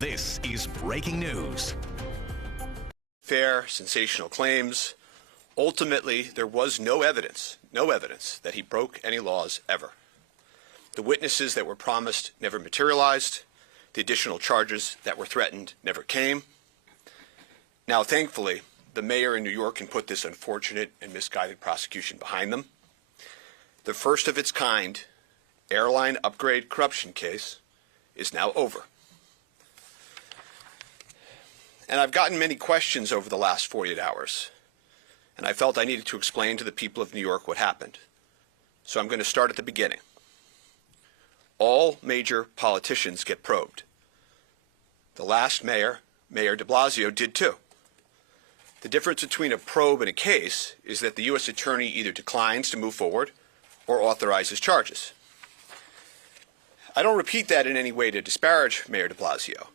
This is breaking news. Fair, sensational claims. Ultimately, there was no evidence that he broke any laws ever. The witnesses that were promised never materialized. The additional charges that were threatened never came. Now, thankfully, the mayor in New York can put this unfortunate and misguided prosecution behind them. The first of its kind airline upgrade corruption case is now over. And I've gotten many questions over the last 48 hours, and I felt I needed to explain to the people of New York what happened. So I'm going to start at the beginning. All major politicians get probed. The last mayor, Mayor de Blasio, did too. The difference between a probe and a case is that the U.S. attorney either declines to move forward or authorizes charges. I don't repeat that in any way to disparage Mayor de Blasio.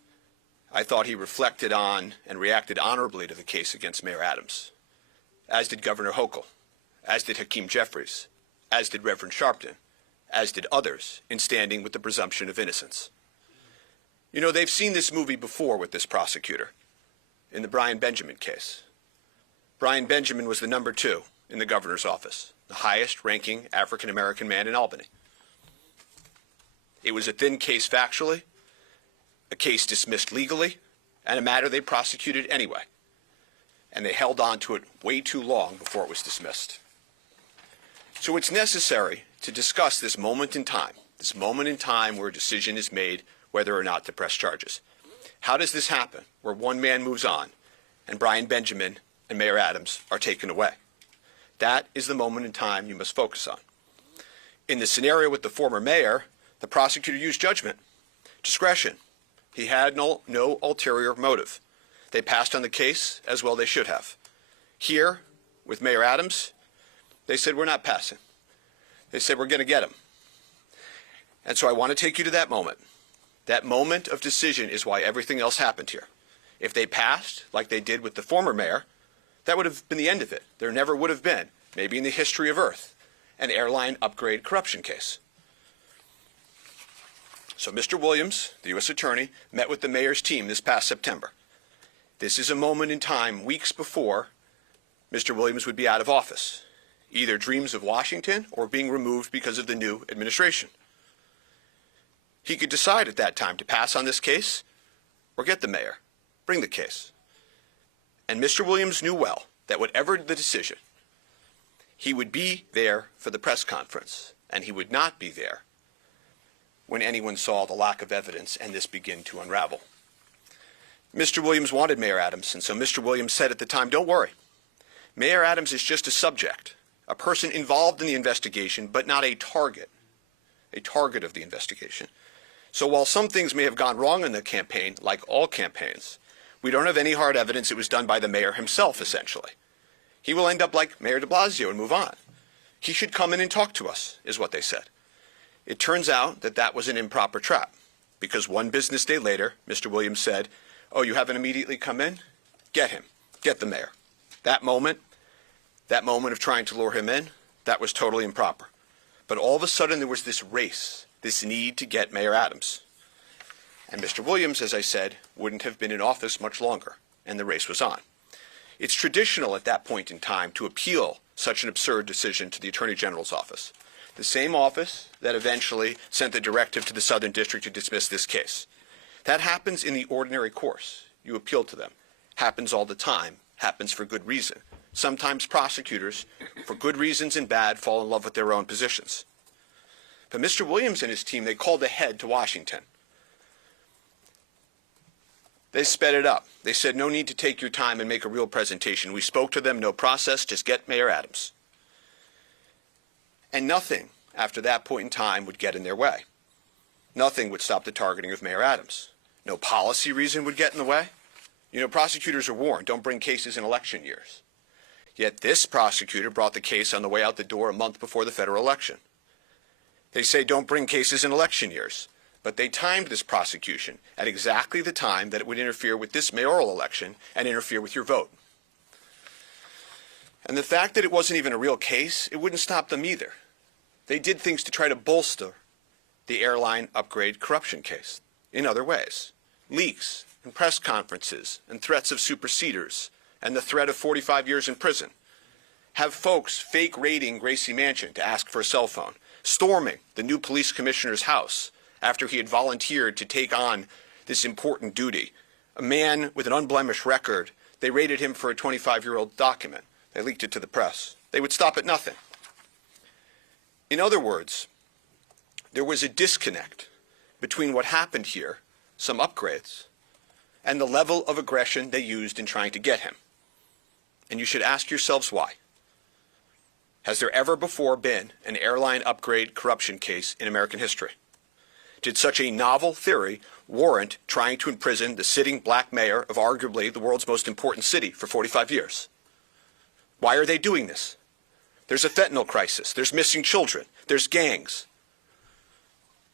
I thought he reflected on and reacted honorably to the case against Mayor Adams, as did Governor Hochul, as did Hakeem Jeffries, as did Reverend Sharpton, as did others in standing with the presumption of innocence. You know, they've seen this movie before with this prosecutor, in the Brian Benjamin case. Brian Benjamin was the number 2 in the governor's office, the highest-ranking African-American man in Albany. It was a thin case factually, a case dismissed legally, and a matter they prosecuted anyway. And they held on to it way too long before it was dismissed. So it's necessary to discuss this moment in time where a decision is made whether or not to press charges. How does this happen, where one man moves on and Brian Benjamin and Mayor Adams are taken away? That is the moment in time you must focus on. In the scenario with the former mayor, the prosecutor used judgment, discretion. He had no ulterior motive. They passed on the case as well they should have. Here, with Mayor Adams, they said, we're not passing. They said, we're going to get him. And so I want to take you to that moment. That moment of decision is why everything else happened here. If they passed, like they did with the former mayor, that would have been the end of it. There never would have been, maybe in the history of Earth, an airline upgrade corruption case. So Mr. Williams, the U.S. Attorney, met with the mayor's team this past September. This is a moment in time, weeks before Mr. Williams would be out of office, either dreams of Washington or being removed because of the new administration. He could decide at that time to pass on this case or get the mayor, bring the case. And Mr. Williams knew well that whatever the decision, he would be there for the press conference, and he would not be there when anyone saw the lack of evidence and this begin to unravel. Mr. Williams wanted Mayor Adams, and so Mr. Williams said at the time, don't worry. Mayor Adams is just a subject, a person involved in the investigation, but not a target of the investigation. So while some things may have gone wrong in the campaign, like all campaigns, we don't have any hard evidence it was done by the mayor himself, essentially. He will end up like Mayor de Blasio and move on. He should come in and talk to us, is what they said. It turns out that that was an improper trap, because one business day later, Mr. Williams said, oh, you haven't immediately come in? Get him. Get the mayor. That moment of trying to lure him in, that was totally improper. But all of a sudden there was this race, this need to get Mayor Adams. And Mr. Williams, as I said, wouldn't have been in office much longer, and the race was on. It's traditional at that point in time to appeal such an absurd decision to the Attorney General's office, the same office that eventually sent the directive to the Southern District to dismiss this case. That happens in the ordinary course. You appeal to them. Happens all the time. Happens for good reason. Sometimes prosecutors, for good reasons and bad, fall in love with their own positions. But Mr. Williams and his team, they called ahead to Washington. They sped it up. They said, no need to take your time and make a real presentation. We spoke to them, no process, just get Mayor Adams. And nothing after that point in time would get in their way. Nothing would stop the targeting of Mayor Adams. No policy reason would get in the way. You know, prosecutors are warned, don't bring cases in election years. Yet this prosecutor brought the case on the way out the door a month before the federal election. They say don't bring cases in election years, but they timed this prosecution at exactly the time that it would interfere with this mayoral election and interfere with your vote. And the fact that it wasn't even a real case, it wouldn't stop them either. They did things to try to bolster the airline upgrade corruption case in other ways. leaks and press conferences and threats of superseders and the threat of 45 years in prison. Have folks fake raiding Gracie Mansion to ask for a cell phone, storming the new police commissioner's house after he had volunteered to take on this important duty. A man with an unblemished record, they raided him for a 25-year-old document. They leaked it to the press. They would stop at nothing. In other words, there was a disconnect between what happened here, some upgrades, and the level of aggression they used in trying to get him. And you should ask yourselves why. Has there ever before been an airline upgrade corruption case in American history? Did such a novel theory warrant trying to imprison the sitting black mayor of arguably the world's most important city for 45 years? Why are they doing this? There's a fentanyl crisis. There's missing children. There's gangs.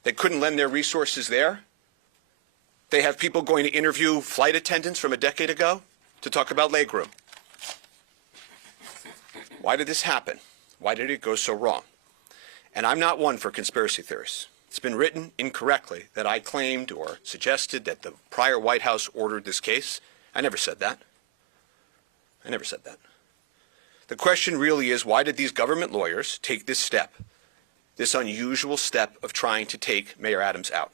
They couldn't lend their resources there. They have people going to interview flight attendants from a decade ago to talk about legroom. Why did this happen? Why did it go so wrong? And I'm not one for conspiracy theories. It's been written incorrectly that I claimed or suggested that the prior White House ordered this case. I never said that. I never said that. The question really is, why did these government lawyers take this step, this unusual step of trying to take Mayor Adams out?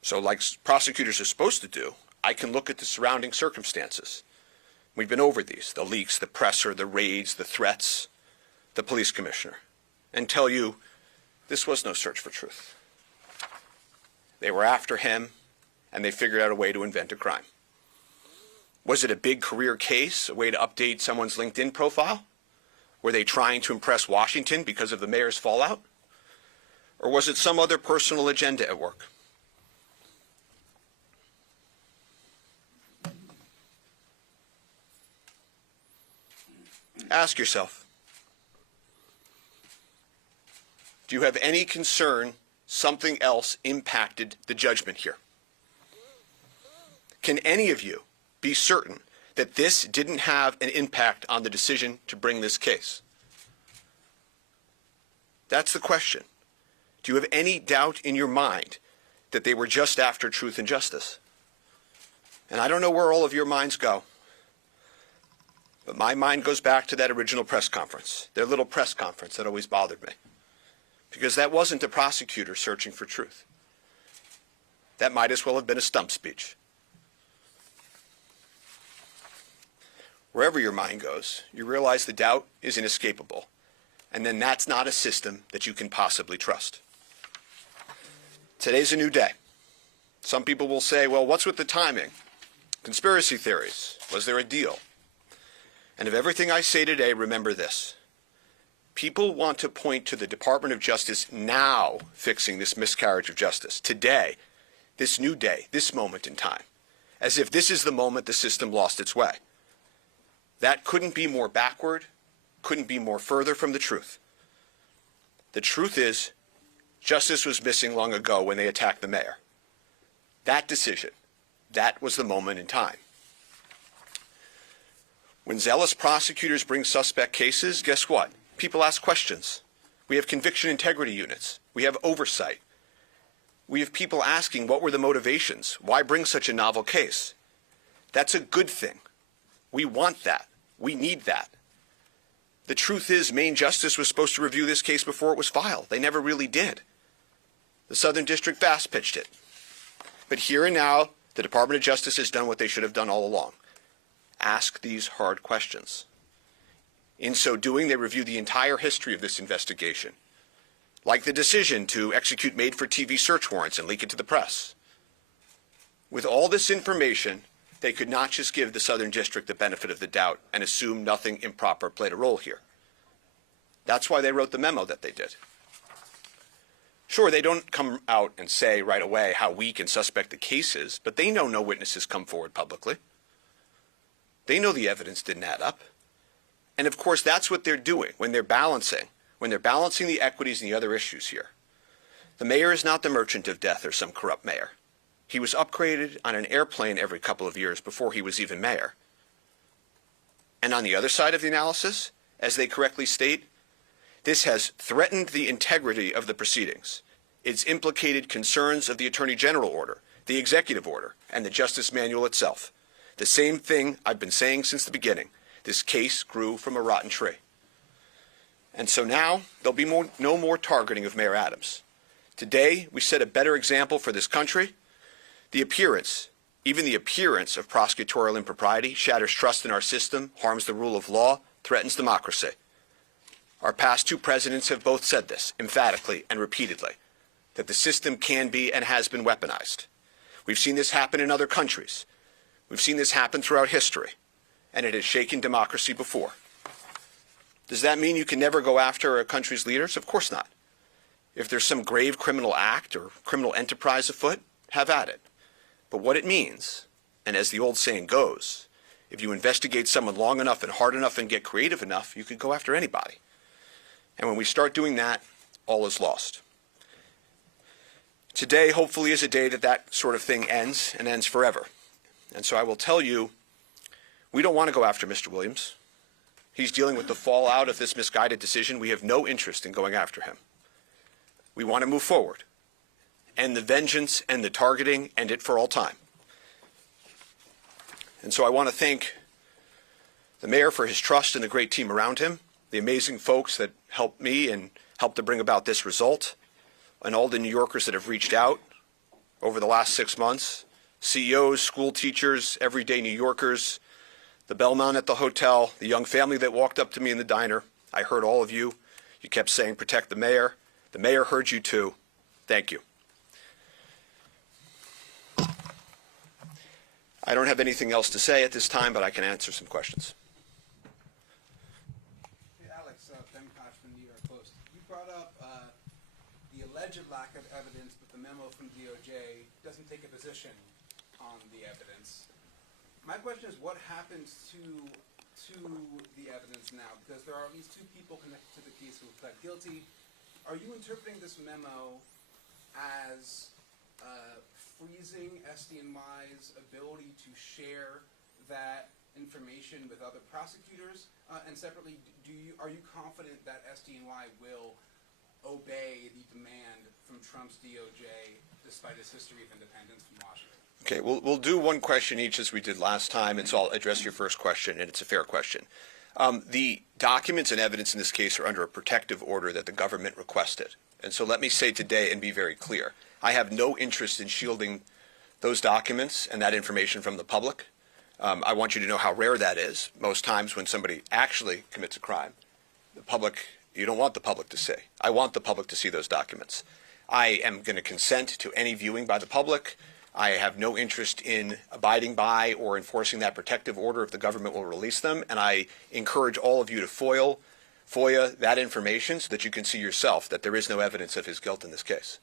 So like prosecutors are supposed to do, I can look at the surrounding circumstances. We've been over these, the leaks, the presser, the raids, the threats, the police commissioner, and tell you this was no search for truth. They were after him, and they figured out a way to invent a crime. Was it a big career case, a way to update someone's LinkedIn profile? Were they trying to impress Washington because of the mayor's fallout? Or was it some other personal agenda at work? Ask yourself, do you have any concern something else impacted the judgment here? Can any of you be certain that this didn't have an impact on the decision to bring this case? That's the question. Do you have any doubt in your mind that they were just after truth and justice? And I don't know where all of your minds go, but my mind goes back to that original press conference, their little press conference that always bothered me. Because that wasn't a prosecutor searching for truth. That might as well have been a stump speech. Wherever your mind goes, you realize the doubt is inescapable. And then that's not a system that you can possibly trust. Today's a new day. Some people will say, well, what's with the timing? Conspiracy theories. Was there a deal? And of everything I say today, remember this. People want to point to the Department of Justice now fixing this miscarriage of justice, today, this new day, this moment in time, as if this is the moment the system lost its way. That couldn't be more backward, couldn't be more further from the truth. The truth is, justice was missing long ago when they attacked the mayor. That decision, that was the moment in time. When zealous prosecutors bring suspect cases, guess what? People ask questions. We have conviction integrity units. We have oversight. We have people asking, what were the motivations? Why bring such a novel case? That's a good thing. We want that. We need that. The truth is, Maine Justice was supposed to review this case before it was filed. They never really did. The Southern District fast pitched it. But here and now, the Department of Justice has done what they should have done all along. Ask these hard questions. In so doing, they review the entire history of this investigation, like the decision to execute made-for-TV search warrants and leak it to the press. With all this information, they could not just give the Southern District the benefit of the doubt and assume nothing improper played a role here. That's why they wrote the memo that they did. Sure, they don't come out and say right away how weak and suspect the case is, but they know no witnesses come forward publicly. They know the evidence didn't add up. And of course, that's what they're doing when they're balancing the equities and the other issues here. The mayor is not the merchant of death or some corrupt mayor. He was upgraded on an airplane every couple of years before he was even mayor. And on the other side of the analysis, as they correctly state, this has threatened the integrity of the proceedings. It's implicated concerns of the Attorney General order, the executive order, and the Justice Manual itself. The same thing I've been saying since the beginning. This case grew from a rotten tree. And so now there'll be no more targeting of Mayor Adams. Today, we set a better example for this country. Even the appearance of prosecutorial impropriety shatters trust in our system, harms the rule of law, threatens democracy. Our past two presidents have both said this emphatically and repeatedly, that the system can be and has been weaponized. We've seen this happen in other countries. We've seen this happen throughout history, and it has shaken democracy before. Does that mean you can never go after a country's leaders? Of course not. If there's some grave criminal act or criminal enterprise afoot, have at it. But what it means, and as the old saying goes, if you investigate someone long enough and hard enough and get creative enough, you could go after anybody. And when we start doing that, all is lost. Today, hopefully, is a day that sort of thing ends and ends forever. And so I will tell you, we don't want to go after Mr. Williams. He's dealing with the fallout of this misguided decision. We have no interest in going after him. We want to move forward. End the vengeance, end the targeting, end it for all time. And so I want to thank the mayor for his trust and the great team around him, the amazing folks that helped me and helped to bring about this result, and all the New Yorkers that have reached out over the last 6 months, CEOs, school teachers, everyday New Yorkers, the bellman at the hotel, the young family that walked up to me in the diner. I heard all of you. You kept saying, protect the mayor. The mayor heard you too. Thank you. I don't have anything else to say at this time, but I can answer some questions. Hey, Alex, Ben Koch from New York Post. You brought up the alleged lack of evidence, but the memo from DOJ doesn't take a position on the evidence. My question is, what happens to the evidence now? Because there are at least two people connected to the case who have pled guilty. Are you interpreting this memo as freezing SDNY's ability to share that information with other prosecutors? And separately, are you confident that SDNY will obey the demand from Trump's DOJ despite its history of independence from Washington? Okay, we'll do one question each as we did last time, and so I'll address your first question, and it's a fair question. The documents and evidence in this case are under a protective order that the government requested. And so let me say today and be very clear. I have no interest in shielding those documents and that information from the public. I want you to know how rare that is. Most times when somebody actually commits a crime, you don't want the public to see. I want the public to see those documents. I am going to consent to any viewing by the public. I have no interest in abiding by or enforcing that protective order if the government will release them, and I encourage all of you to FOIA that information so that you can see yourself that there is no evidence of his guilt in this case.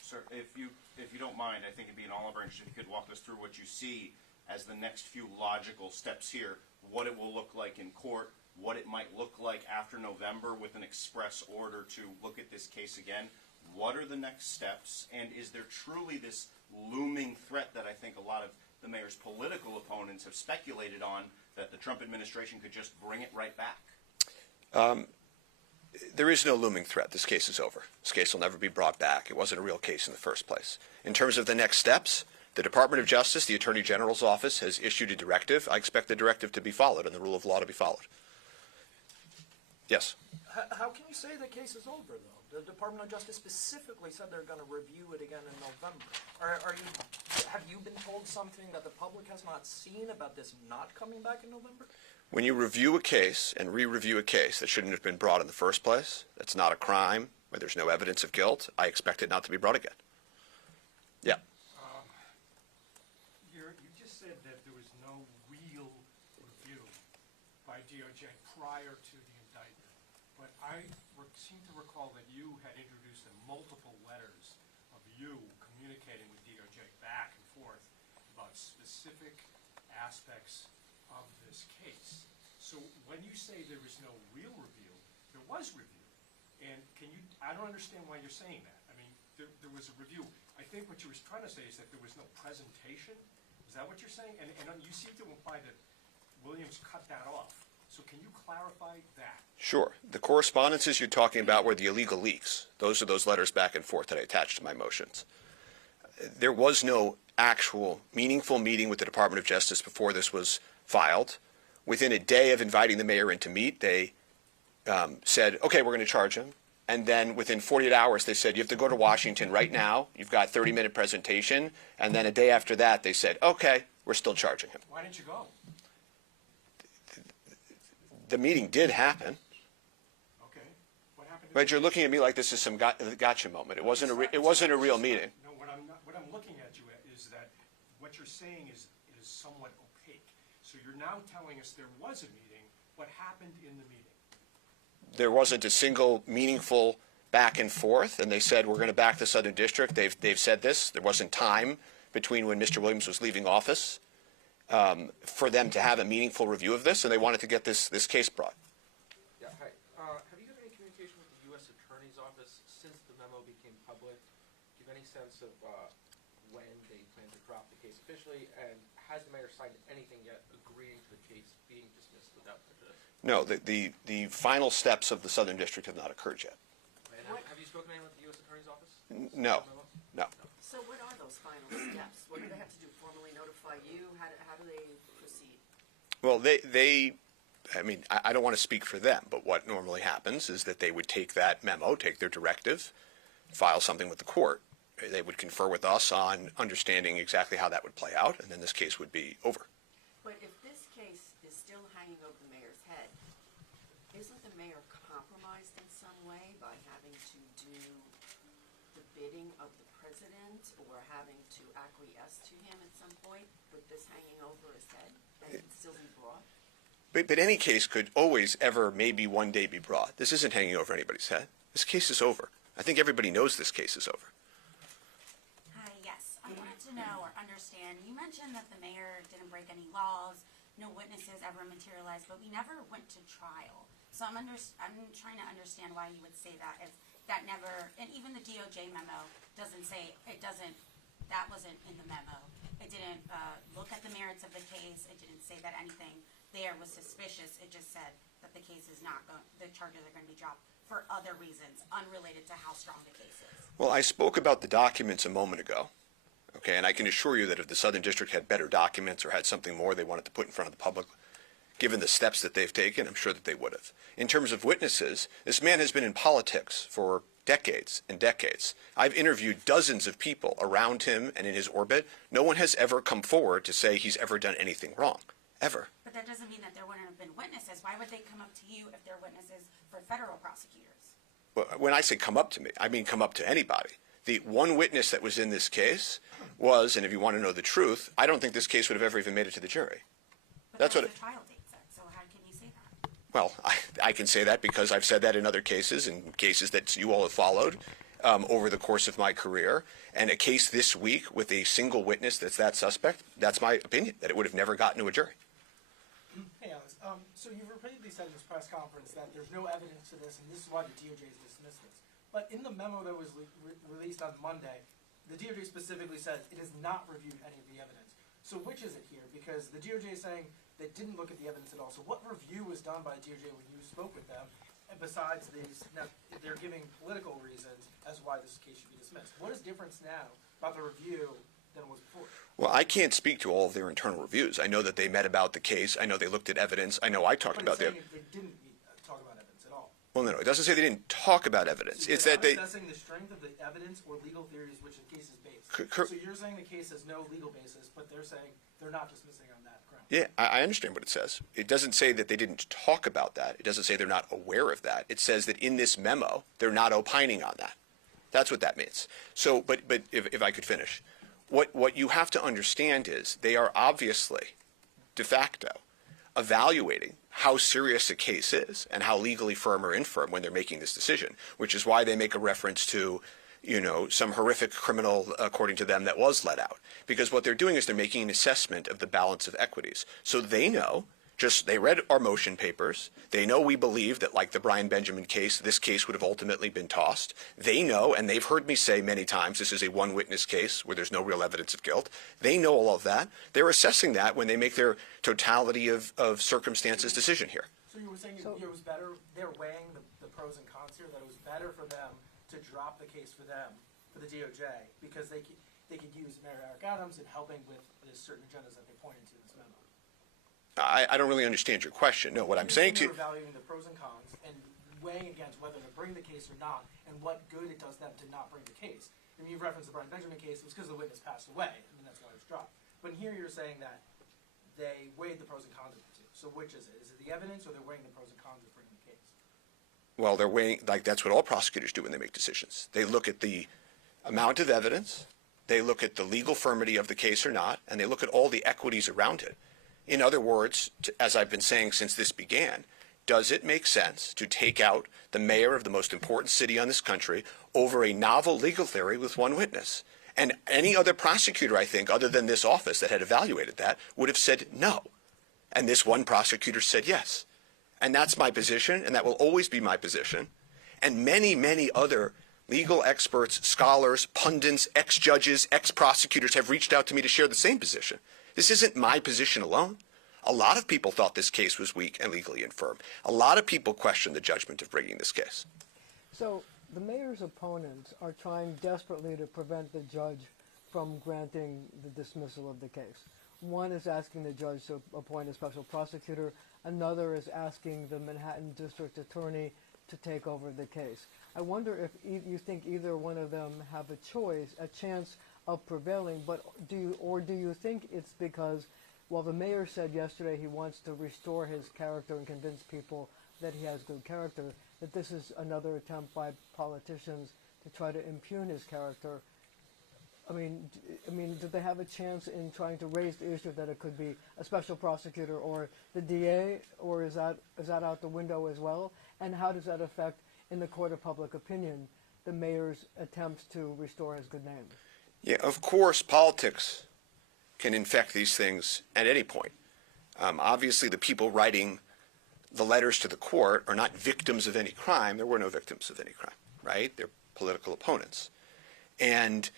Sir, if you don't mind, I think it'd be in all of our interest if you could walk us through what you see as the next few logical steps here, what it will look like in court, what it might look like after November with an express order to look at this case again. What are the next steps, and is there truly this looming threat that I think a lot of the mayor's political opponents have speculated on, that the Trump administration could just bring it right back? There is no looming threat. This case is over. This case will never be brought back. It wasn't a real case in the first place. In terms of the next steps, the Department of Justice, the Attorney General's office, has issued a directive. I expect the directive to be followed and the rule of law to be followed. Yes? How can you say the case is over, though? The Department of Justice specifically said they're going to review it again in November. Have you been told something that the public has not seen about this not coming back in November? When you review a case and re-review a case that shouldn't have been brought in the first place, that's not a crime, where there's no evidence of guilt, I expect it not to be brought again. Yeah. You just said that there was no real review by DOJ prior to the indictment, but I seem to recall that you had introduced multiple letters of you communicating with DOJ back and forth about specific aspects of this case. So when you say there was no real review, there was review. And I don't understand why you're saying that. I mean, there was a review. I think what you were trying to say is that there was no presentation. Is that what you're saying? And you seem to imply that Williams cut that off. So can you clarify that? Sure. The correspondences you're talking about were the illegal leaks. Those are those letters back and forth that I attached to my motions. there was no actual meaningful meeting with the Department of Justice before this was filed. Within a day of inviting the mayor in to meet, they said, okay, we're going to charge him. And then within 48 hours, they said, you have to go to Washington right now. You've got a 30-minute presentation. And then a day after that, they said, okay, we're still charging him. Why didn't you go? The meeting did happen. Okay. What happened? But you're looking at me like this is some gotcha moment. It wasn't a real meeting. No, what I'm looking at you at is that what you're saying is somewhat opaque. So you're now telling us there was a meeting. What happened in the meeting? There wasn't a single meaningful back and forth, and they said we're going to back the Southern District. They've said this. There wasn't time between when Mr. Williams was leaving office for them to have a meaningful review of this, and they wanted to get this case brought. Yeah, hi. Have you had any communication with the U.S. Attorney's Office since the memo became public? Do you have any sense of when they plan to drop the case officially? And has the mayor signed anything yet agreeing to the case being dismissed without prejudice? No, the final steps of the Southern District have not occurred yet. And have you spoken to anyone at the U.S. Attorney's Office? No, no. So what are those final steps? What do they have to do? Formally notify you? How do they proceed? Well, I mean, I don't want to speak for them, but what normally happens is that they would take that memo, take their directive, file something with the court. They would confer with us on understanding exactly how that would play out, and then this case would be over. But if this case is still hanging over the mayor's head, isn't the mayor compromised in some way by having to do the bidding of the president or having to acquiesce to him at some point with this hanging over his head and it still be brought? But any case could always, ever, maybe one day be brought. This isn't hanging over anybody's head. This case is over. I think everybody knows this case is over. Hi, yes. I wanted to know or understand, you mentioned that the mayor didn't break any laws, no witnesses ever materialized, but we never went to trial. So I'm trying to understand why you would say that if that never, and even the DOJ memo doesn't say, that wasn't in the memo. It didn't look at the merits of the case. It didn't say that anything there was suspicious. It just said that the case is not going, the charges are going to be dropped for other reasons unrelated to how strong the case is. Well, I spoke about the documents a moment ago. Okay, and I can assure you that if the Southern District had better documents or had something more they wanted to put in front of the public, given the steps that they've taken, I'm sure that they would have. In terms of witnesses, this man has been in politics for decades and decades. I've interviewed dozens of people around him and in his orbit. No one has ever come forward to say he's ever done anything wrong, ever. But that doesn't mean that there wouldn't have been witnesses. Why would they come up to you if they're witnesses for federal prosecutors? Well, when I say come up to me, I mean come up to anybody. The one witness that was in this case was, and if you want to know the truth, I don't think this case would have ever even made it to the jury. But That's there what was a trial date set, so how can you say that? Well, I can say that because I've said that in other cases, and cases that you all have followed over the course of my career. And a case this week with a single witness that's that suspect, that's my opinion, that it would have never gotten to a jury. Hey, Alex. So you've repeatedly said in this press conference that there's no evidence to this, and this is why the DOJ has dismissed this. But in the memo that was released on Monday, the DOJ specifically says it has not reviewed any of the evidence. So which is it here? Because the DOJ is saying they didn't look at the evidence at all. So what review was done by the DOJ when you spoke with them? And besides these, now they're giving political reasons as why this case should be dismissed. What is different now about the review than it was before? Well, I can't speak to all of their internal reviews. I know that they met about the case. I know they looked at evidence. I know I talked about the. They didn't talk about evidence at all. Well, no, it doesn't say they didn't talk about evidence. So it's that they. assessing the strength of the evidence or legal theories which the case is based. So you're saying the case has no legal basis, but they're saying they're not dismissing on that ground. Yeah, I understand what it says. It doesn't say that they didn't talk about that. It doesn't say they're not aware of that. It says that in this memo, they're not opining on that. That's what that means. So, but if I could finish. What you have to understand is they are obviously, de facto, evaluating how serious a case is and how legally firm or infirm when they're making this decision, which is why they make a reference to, some horrific criminal, according to them, that was let out. Because what they're doing is they're making an assessment of the balance of equities. So they know, they read our motion papers. They know we believe that, like the Brian Benjamin case, this case would have ultimately been tossed. They know, and they've heard me say many times, this is a one-witness case where there's no real evidence of guilt. They know all of that. They're assessing that when they make their totality of circumstances decision here. So you were saying it was better, they're weighing the pros and cons here, that it was better for them to drop the case for them, for the DOJ, because they could accuse Mayor Eric Adams in helping with the certain agendas that they pointed to in this memo. I don't really understand your question. No, what I'm saying to you... You're evaluating the pros and cons and weighing against whether to bring the case or not and what good it does them to not bring the case. I mean, you've referenced the Brian Benjamin case. It was because the witness passed away. I mean, that's why it was dropped. But here you're saying that they weighed the pros and cons of the two. So which is it? Is it the evidence or they're weighing the pros and cons of bringing the case? Well, they're weighing, like that's what all prosecutors do when they make decisions. They look at the amount of evidence, they look at the legal firmity of the case or not, and they look at all the equities around it. In other words, as I've been saying since this began, does it make sense to take out the mayor of the most important city on this country over a novel legal theory with one witness? And any other prosecutor, I think, other than this office that had evaluated that, would have said no. And this one prosecutor said yes. And that's my position, and that will always be my position. And many, many other legal experts, scholars, pundits, ex-judges, ex-prosecutors have reached out to me to share the same position. This isn't my position alone. A lot of people thought this case was weak and legally infirm. A lot of people questioned the judgment of bringing this case. So the mayor's opponents are trying desperately to prevent the judge from granting the dismissal of the case. One is asking the judge to appoint a special prosecutor. Another is asking the Manhattan District Attorney to take over the case. I wonder if you think either one of them have a chance of prevailing, but do you think it's because, while the mayor said yesterday he wants to restore his character and convince people that he has good character, that this is another attempt by politicians to try to impugn his character? I mean, do they have a chance in trying to raise the issue that it could be a special prosecutor or the DA, or is that out the window as well? And how does that affect, in the court of public opinion, the mayor's attempts to restore his good name? Yeah, of course, politics can infect these things at any point. Obviously, the people writing the letters to the court are not victims of any crime. There were no victims of any crime, right? They're political opponents. And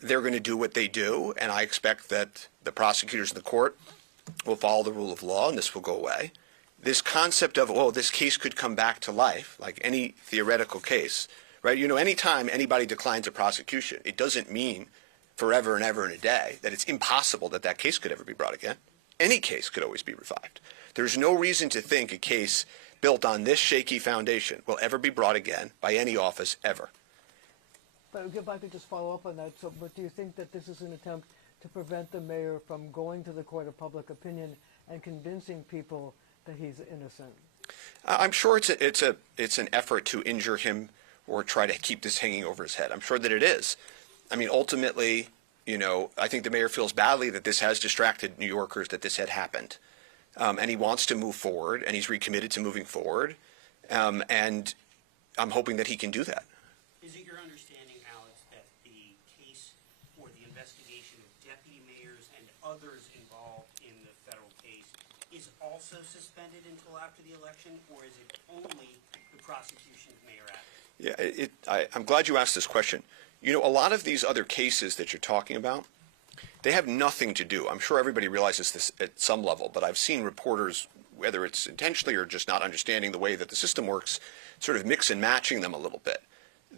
they're going to do what they do, and I expect that the prosecutors in the court will follow the rule of law, and this will go away. This concept of, oh, this case could come back to life, like any theoretical case, right? You know, anytime anybody declines a prosecution, it doesn't mean forever and ever and a day that it's impossible that that case could ever be brought again. Any case could always be revived. There's no reason to think a case built on this shaky foundation will ever be brought again by any office ever. But if I could just follow up on that, but do you think that this is an attempt to prevent the mayor from going to the court of public opinion and convincing people that he's innocent? I'm sure it's an effort to injure him or try to keep this hanging over his head. I'm sure that it is. I mean, ultimately, you know, I think the mayor feels badly that this has distracted New Yorkers, that this had happened. And he wants to move forward, and he's recommitted to moving forward. And I'm hoping that he can do that. Is it your understanding, Alex, that the case or the investigation of deputy mayors and others involved in the federal case is also suspended until after the election, or is it only the prosecution of Mayor Adams? Yeah, I'm glad you asked this question. You know, a lot of these other cases that you're talking about, they have nothing to do. I'm sure everybody realizes this at some level, but I've seen reporters, whether it's intentionally or just not understanding the way that the system works, sort of mix and matching them a little bit.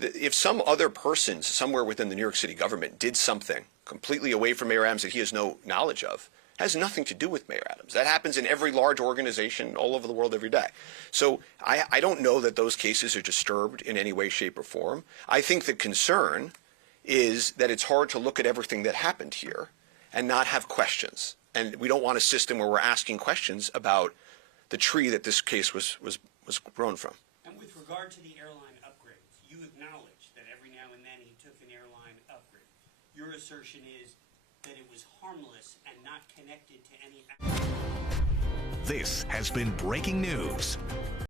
If some other person somewhere within the New York City government did something completely away from Mayor Adams that he has no knowledge of, has nothing to do with Mayor Adams. That happens in every large organization all over the world every day. So I don't know that those cases are disturbed in any way, shape, or form. I think the concern is that it's hard to look at everything that happened here and not have questions. And we don't want a system where we're asking questions about the tree that this case was grown from. And with regard to the airline upgrades, you acknowledge that every now and then he took an airline upgrade. Your assertion is that it was harmless and not connected to any... This has been breaking news.